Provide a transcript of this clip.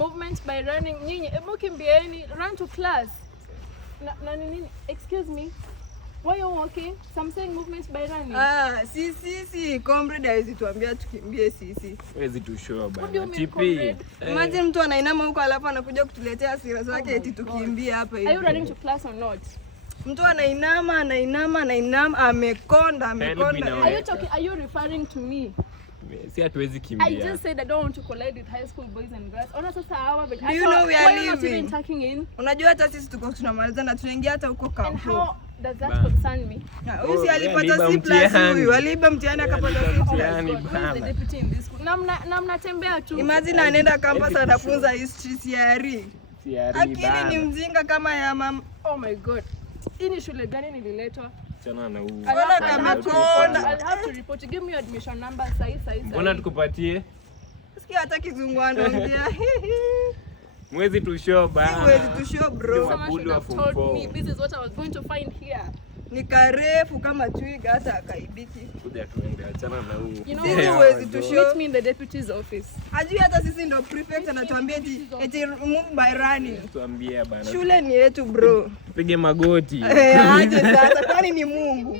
movement by running. Nyinyi hebu kimbieni, run to class. Na nini? Excuse me. Why you walking? Some saying movements by running. Si comrade hawezi tuambia tukimbie sisi. Hawezi tu show bana. TP. Imagine mtu anainama huko alafu anakuja kutuletea hasira zake eti tukimbie hapa hivi. Are you running to class or not? Mtu anainama amekonda. Are you referring to me? Si hatuwezi kimbia. I just said I don't want to collide with high school boys and girls. Ona sasa hawa but do you know we are living tucking in? Unajua hata sisi tuko tunamaliza na tunaingia hata huko kampo. And how does that concern me? Huyu si alipata C+ huyu. Aliiba mtihani akapata C+. The deputy in this school. Na mnatembea tu. Imagine anaenda campus anafunza history CRE. Akili ni mjinga kama ya mama. Oh my god. Hii ni shule gani nililetwa? Chana na huu. I'll have to report. Give me your admission number sahi. Mbona tukupatie? Sikia hata kizungu anaongea. Mwezi tu show bana. Mwezi tu show bro. Someone should have told me this is what I was going to find here. Ni karefu kama twiga hata akaibiki. Kuja tuende achana na huu. Sisi mwezi tu show. Meet me in the deputy's office. Ajui hata sisi ndo prefect anatuambia eti move by running. Tuambie bana. Shule ni yetu bro. Tupige magoti. Aje sasa kwani ni Mungu.